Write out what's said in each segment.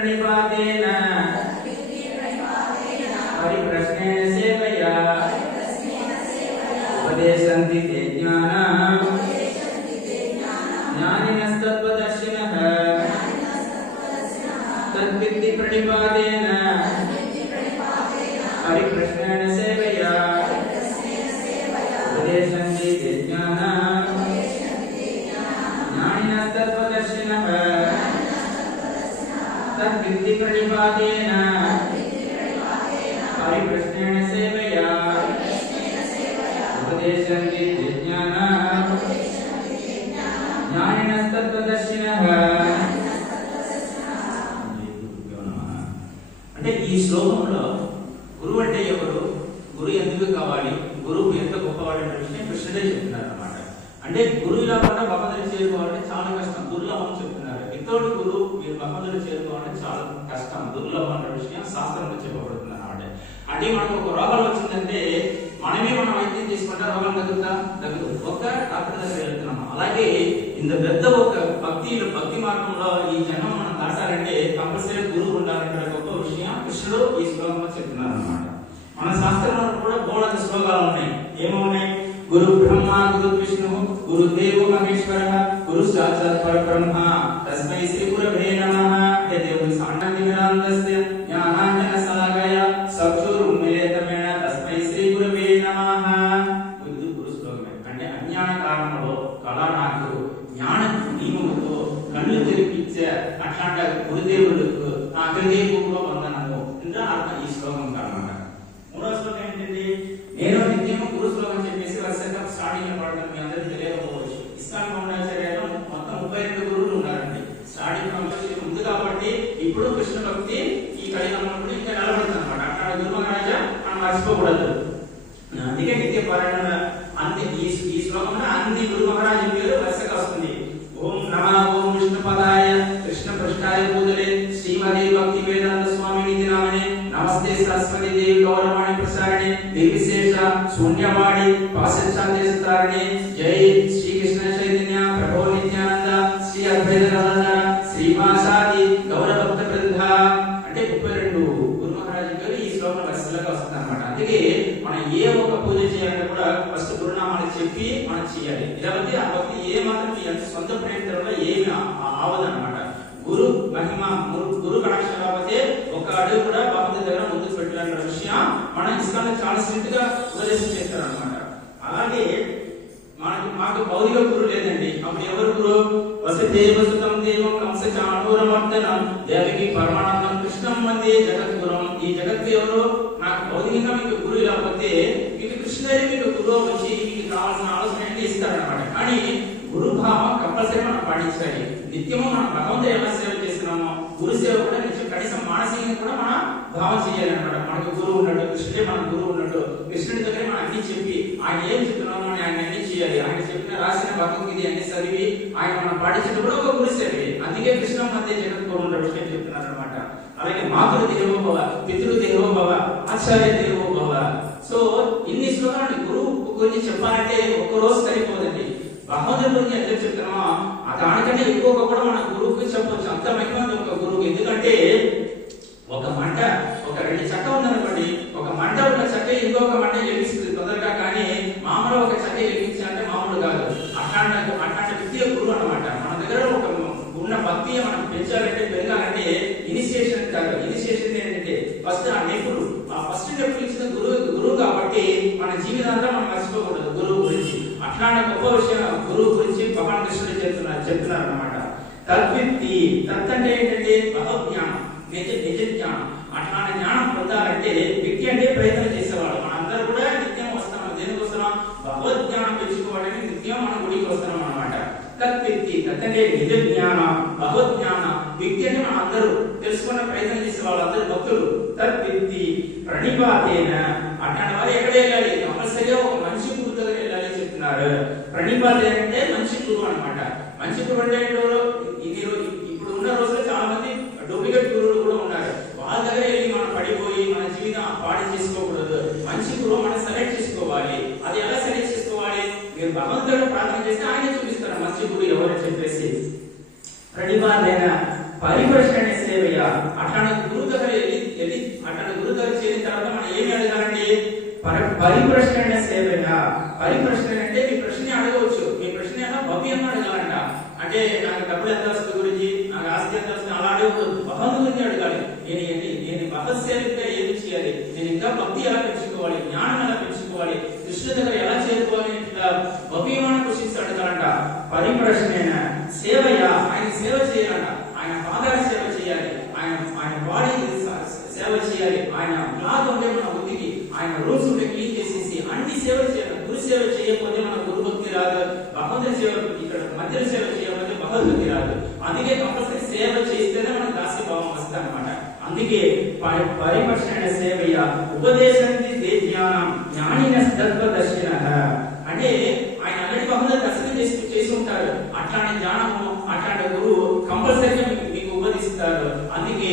తద్విద్ధి ప్రణిపాతేన పరిప్రశ్నేన సేవయా. ఉపదేశంతి తే జ్ఞాన. జ్ఞానినస్తత్వదర్శినః. తద్విద్ధి ప్రణిపాతేన పరిప్రశ్నేన తద్విద్ధి ప్రణిపాతేన పరిప్రశ్నేన సేవయా. ఉపదేశంతి తే జ్ఞానినస్తత్వదర్శినః అంటే ఈ శ్లోకంలో గురువు అంటే ఎవరు? గురు ఎందుకు కావాలి? గురువు ఎంత గొప్పవాడు అనే విషయం కృష్ణుడే చెప్తున్నారు అనమాట అంటే గురువు లేకుండా భగవంతుని చేరుకోవాలంటే చాలా అప్పుడు గురువు మీరు భగవంతుని చేరుకోవాలంటే చాలా కష్టం దుర్లభం అనే విషయం శాస్త్రంలో చెప్పబడుతుంది అనమాట అంటే మనకు ఒక రోగం వచ్చిందంటే మనమే మనం వైద్యం తీసుకుంటే రోగం తగ్గుతా తగ్గదు ఒక్క డాక్టర్ దగ్గర వెళ్తున్నాము. అలాగే ఇంత పెద్ద ఒక భక్తి భక్తి మార్గంలో ఈ జన్మ మనం దాటాలంటే కంపల్సరీ గురువు ఉండాలంటే గొప్ప విషయం కృష్ణుడు ఈ శ్లోకంలో చెప్తున్నారు అనమాట మన శాస్త్రంలో కూడా బోధన శ్లోకాలు ఉన్నాయి. ఏమున్నాయి ఉన్నాయి? गुरु ब्रह्मा, गुरु विष्णु, गुरु देव महेश्वर, गुरु साक्षात परब्रह्म। तस्मै श्री गुरवे नमः। हे देव सांडादिग्रांतस्य ज्ञानांजन सक्षुर सक्षुरुमेतमेण तस्मै श्री गुरवे नमः। ಇದು ಗುರು ಶ್ಲೋಕ ಕಂಡೆ ಅಜ್ಞಾನ ಕಾರಣಗಳು ಕಲಾನಾಕರು ಜ್ಞಾನ ನಿಯಮಗಳು ಕಣ್ಣು ತಿರುಪಿಚ್ಚ ಅಖಂಡ गुरुदेव స్టార్టింగ్లో మీ అందరికీ తెలియకపోవచ్చు. ఇస్కాన్ మౌండాచార్యలో మొత్తం ముప్పై రెండు గురువులు ఉన్నారండి. స్టార్టింగ్లో ఉంది కాబట్టి ఇప్పుడు కృష్ణ భక్తి ఈ కలిగంలో ఇంకా నిలబడుతుంది అనమాట అక్కడ గురు మహారాజా మనం మర్చిపోకూడదు. అందుకే నిత్య పారాయణ అంది. ఈ శ్లోకంలో అంది గురు మహారాజు నమస్తే సరస్వతి దేవి గౌరవాణి ప్రసారణి నిర్విశేష శూన్యవాణి పాశ్చాత్యస్తారణి జై శ్రీకృష్ణ చైతన్య ప్రభో నిత్యానంద శ్రీ అద్వైత రమణ శ్రీమాసాది గౌరభక్త బృంద అంటే ముప్పై రెండు గురు మహారాజు గారు ఈ శ్లోకం వరుసలుగా వస్తుంది అనమాట అందుకే మనం ఏ ఒక పూజ చేయాలంటే కూడా ఫస్ట్ గురునామాలు చెప్పి మనం చేయాలి. లేకపోతే ఆ భక్తి ఏ మాత్రం ఎంత సొంత ప్రయత్నంలో ఏమి ఆవదనమాట గురు మహిమ గురు- గురు కటాక్షం లేకపోతే ఒక అడుగు కూడా భగవంతుడి దగ్గర ముందుకు పెట్టాలన్న విషయం మన ఇస్లాంలో చాలా స్ట్రిక్ట్గా ఉపదేశం చేస్తారు అనమాట అలాగే మనకి మాకు భౌతిక గురువు లేదండి. అప్పుడు ఎవరు గురు? వసుదేవ సుతం దేవం కంస చాణూరమర్దనం దేవకి పరమానందం కృష్ణం వందే జగద్గురం. ఈ జగత్ ఎవరు? నాకు భౌతికంగా మీకు గురువు లేకపోతే మీకు కృష్ణుడే మీకు గురువు వచ్చి మీకు కావాల్సిన ఆలోచన అంటే ఇస్తారనమాట కానీ గురుభావం కంపల్సరీ మనం పాటించాలి. నిత్యము మనం భగవంతుడు ఎలా సేవ చేస్తున్నామో గురు సేవ కూడా నిత్యం కనీసం మానసికంగా కూడా మనం భావం చేయాలి అనమాట మనకు గురువు ఉన్నాడు కృష్ణుడే మన గురువు ఉన్నాడు. కృష్ణుడి దగ్గర మనం అన్ని చెప్పి ఆయన ఏం చెప్తున్నామో అని ఆయన అన్ని చేయాలి. ఆయన చెప్పిన రాసిన భగవద్గీత అన్ని చదివి ఆయన మనం పాటించినప్పుడు ఒక గురు సేవే అందుకే కృష్ణ మధ్య జగద్గురు ఉన్న విషయం చెప్తున్నారు అనమాట అలాగే మాతృ దేవోభవ పితృ దేవోభవ ఆచార్య దేవోభవ సో ఇన్ని శ్లోకాలు గురువు గురించి చెప్పాలంటే ఒక్క రోజు సరిపోదండి. భగవంతుడి గురించి ఎంత చెప్తున్నామో దానికంటే ఎక్కువగా కూడా మన గురువుకి చెప్పొచ్చు. అంత మహిమ ఒక గురువుకి. ఎందుకంటే ఒక మంట ఒక రెండు చెక్క ఉందనుకోండి ఒక మంట ఉన్న చెక్క ఇంకొక మంట వెలిగిస్తుంది తొందరగా కానీ మామూలు ఒక చెక్క వెలిగించి అంటే మామూలు కాదు అట్లాంటి అట్లాంటి వ్యక్తి గురువు అన్నమాట మన దగ్గర ఒక ఉన్న భక్తి మనం పెంచాలంటే పెరగాలంటే ఇనిషియేషన్ కాదు ఇనిషియేషన్ ఏంటంటే ఫస్ట్ ఆ నెప్పుడు ఆ ఫస్ట్ ఇంకో విషయం గురువు గురించి అట్లాంటి గొప్ప విషయం చెప్తున్నారు అనమాట తద్విత్తి తత్ అంటే ఏంటంటే భగవజ్ఞానం నిజ నిజ జ్ఞానం అట్లాంటి జ్ఞానం పొందాలంటే వ్యక్తి అంటే ప్రయత్నం చేసేవాడు. మనందరూ కూడా నిత్యం వస్తున్నాం. దేనికి వస్తున్నాం? భగవద్జ్ఞానం పెంచుకోవడానికి నిత్యం మన గుడికి వస్తున్నాం అనమాట తత్విత్తి తత్తంటే నిజ జ్ఞానం భగవద్జ్ఞానం వ్యక్తి అంటే మన అందరూ తెలుసుకునే ప్రయత్నం చేసే వాళ్ళందరూ భక్తులు. తత్విత్తి ప్రణిపాతేన. అట్లాంటి వారు ఎక్కడ వెళ్ళాలి? కంపల్సరిగా ఒక మంచి చెప్తున్నారు ప్రణిపాతేన అంటే మంచి గురువు అన్నమాట. మంచి గురువు అంటే ఇది ఇప్పుడు ఉన్న రోజుల్లో చాలా మంది డూప్లికేట్ గురువులు కూడా ఉన్నారు. వాళ్ళ దగ్గర వెళ్ళి మనం పడిపోయి మన జీవితం పాడి చేసుకోకూడదు. మంచి గురువు మనం సెలెక్ట్ చేసుకోవాలి. అది ఎలా సెలెక్ట్ చేసుకోవాలి? మీరు భగవంతుడు ప్రార్థన చేస్తే ఆయన చూపిస్తారు మంచి గురువు ఎవరని చెప్పేసి ప్రణిపాతేన పరిపరిశ్రణ సేవయ అట్లాంటి గురువు దగ్గర వెళ్ళి వెళ్ళి అట్లాంటి గురువు దగ్గర చేరిన తర్వాత మనం ఏమి అడగాలండి పర పరిప్రశ్న సేవయ పరిప్రశ్న అంటే మీ ప్రశ్న అడగవచ్చు మీ ప్రశ్న ఏమన్నా భవ్యంగా అడగాలంట అంటే నాకు డబ్బులు ఎంత వస్తుంది గురించి నాకు ఆస్తి ఎంత వస్తుంది అలా అడగకూడదు భగవంతు గురించి అడగాలి నేను ఎన్ని నేను భగవత్సేవిగా ఏమి చేయాలి నేను ఇంకా భక్తి ఎలా పెంచుకోవాలి జ్ఞానం ఎలా పెంచుకోవాలి కృష్ణ దగ్గర ఎలా చేరుకోవాలి ఇట్లా భవ్యమైన క్వశ్చన్స్ అడగాలంట పరిప్రశ్న సేవయ ఆయన సేవ చేయాలంట ఆయన పాదాల సేవ చేయాలి ఆయన ఆయన బాడీ సేవ చేయాలి ఆయన బ్లాగ్ ఉంటే మన బుద్ధికి ఆయన రూల్స్ క్లీన్ చేసేసి అన్ని సేవలు చేయాలి గురు సేవ చేయకపోతే మన గురుభక్తి రాదు భగవంతుని సేవ ఇక్కడ మధ్య సేవ చేయకపోతే భగవద్భక్తి రాదు. అందుకే కంపల్సరీ సేవ చేస్తేనే మనకు దాస్య భావం వస్తుంది అనమాట అందుకే పరిపక్షణ సేవయ ఉపదేశంతి జ్ఞానం జ్ఞానిన దర్శన అంటే ఆయన ఆల్రెడీ భగవంతుని దర్శనం చేసి చేసి ఉంటారు అట్లాంటి జ్ఞానము అట్లాంటి గురువు కంపల్సరీగా మీకు మీకు ఉపదేశిస్తారు. అందుకే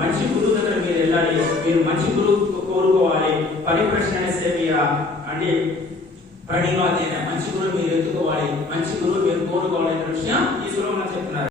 మంచి గురువు దగ్గర మీరు వెళ్ళాలి. మీరు మంచి గురువు కోరుకోవాలి పరిప్రశ్న సేవయ అంటే ప్రణివాదైన మంచి గురువు మీరు ఎత్తుకోవాలి. మంచి గురువు మీరు కోరుకోవాలి విషయం ఈ శ్లోకంలో చెప్తున్నారు.